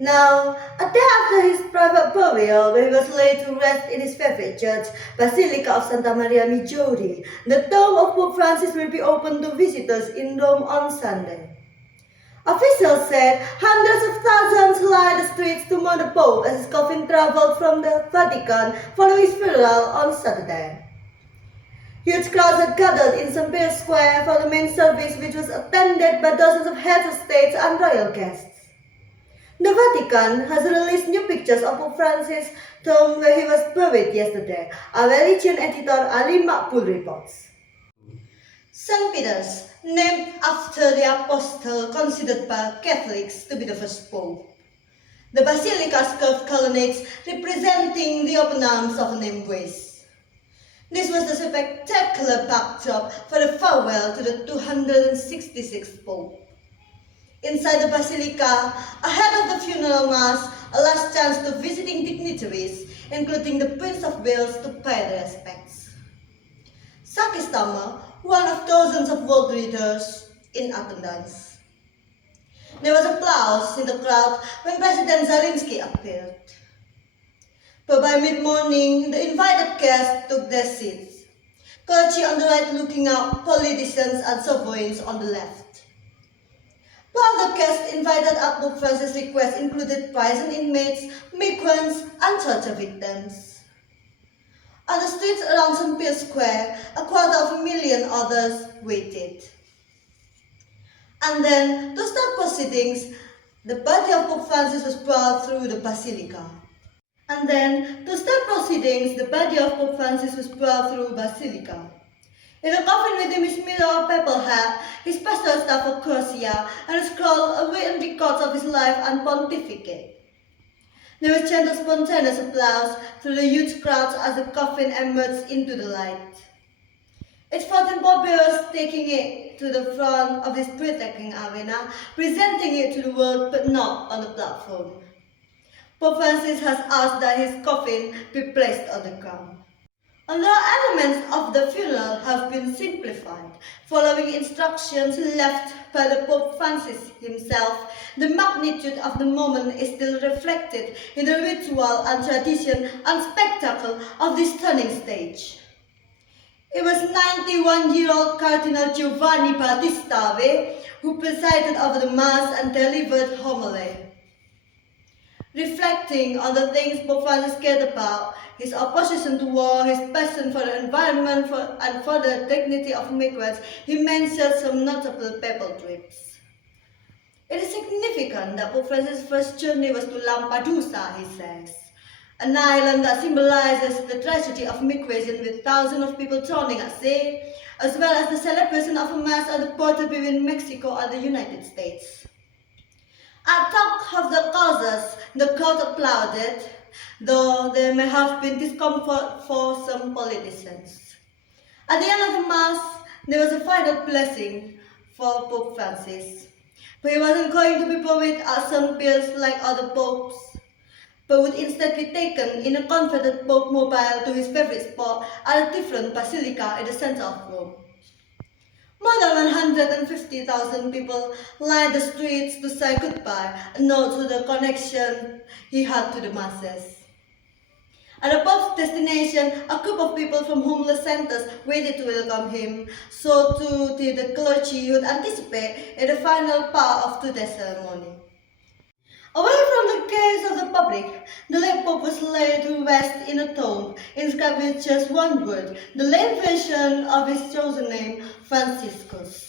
Now, a day after his private burial, where he was laid to rest in his favorite church, Basilica of Santa Maria Maggiore, the tomb of Pope Francis will be open to visitors in Rome on Sunday. Officials said hundreds of thousands lined the streets to mourn the Pope as his coffin traveled from the Vatican following his funeral on Saturday. Huge crowds had gathered in St. Peter's Square for the main service, which was attended by dozens of heads of state and royal guests. The Vatican has released new pictures of Pope Francis' tomb where he was buried yesterday, our religion editor Ali Makbul reports. St. Peter's, named after the apostle considered by Catholics to be the first pope. The basilica's curved colonnades representing the open arms of an embrace. This was the spectacular backdrop for the farewell to the 266th pope. Inside the basilica, ahead of the funeral mass, a last chance to visiting dignitaries, including the Prince of Wales, to pay their respects. Sakistama, one of dozens of world leaders in attendance. There was applause in the crowd when President Zelensky appeared. But by mid-morning, the invited guests took their seats. Clergy on the right looking out, politicians and sovereigns on the left. While the guests invited at Pope Francis' request included prison inmates, migrants, and torture victims. On the streets around St. Peter's Square, 250,000 others waited. And then, to start proceedings, the body of Pope Francis was brought through the basilica. In a coffin with him his mirror of papal hat, his pastoral staff of Croatia, and a scroll of written records of his life and pontificate. There was gentle spontaneous applause through the huge crowds as the coffin emerged into the light. Its 14 bearers taking it to the front of this breathtaking arena, presenting it to the world but not on the platform. Pope Francis has asked that his coffin be placed on the ground. Although elements of the funeral have been simplified, following instructions left by the Pope Francis himself, the magnitude of the moment is still reflected in the ritual and tradition and spectacle of this stunning stage. It was 91-year-old Cardinal Giovanni Battista who presided over the Mass and delivered homily. Reflecting on the things Pope Francis cared about, his opposition to war, his passion for the environment and for the dignity of migrants, he mentioned some notable papal trips. It is significant that Pope Francis' first journey was to Lampedusa, he says, an island that symbolizes the tragedy of migration with thousands of people drowning at sea, as well as the celebration of a Mass at the border between Mexico and the United States. At talk of the causes, the crowd applauded, though there may have been discomfort for some politicians. At the end of the Mass, there was a final blessing for Pope Francis. But he wasn't going to be buried at St. Peter's like other popes, but would instead be taken in a converted Pope mobile to his favorite spot at a different basilica in the center of Rome. More than 150,000 people lined the streets to say goodbye, a note to the connection he had to the masses. At the Pope's destination, a group of people from homeless centers waited to welcome him, so too did the clergy who would anticipate in the final part of today's ceremony. Away from the gaze of the public, the late Pope was laid to rest in a tomb inscribed with just one word, the late version of his chosen name, Franciscus.